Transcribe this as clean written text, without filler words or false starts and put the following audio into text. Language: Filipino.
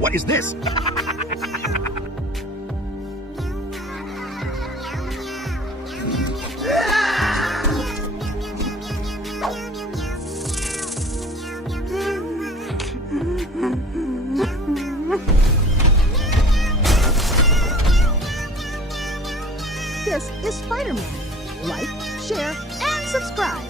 What is this? This is Spider-Man. Like, share, and subscribe.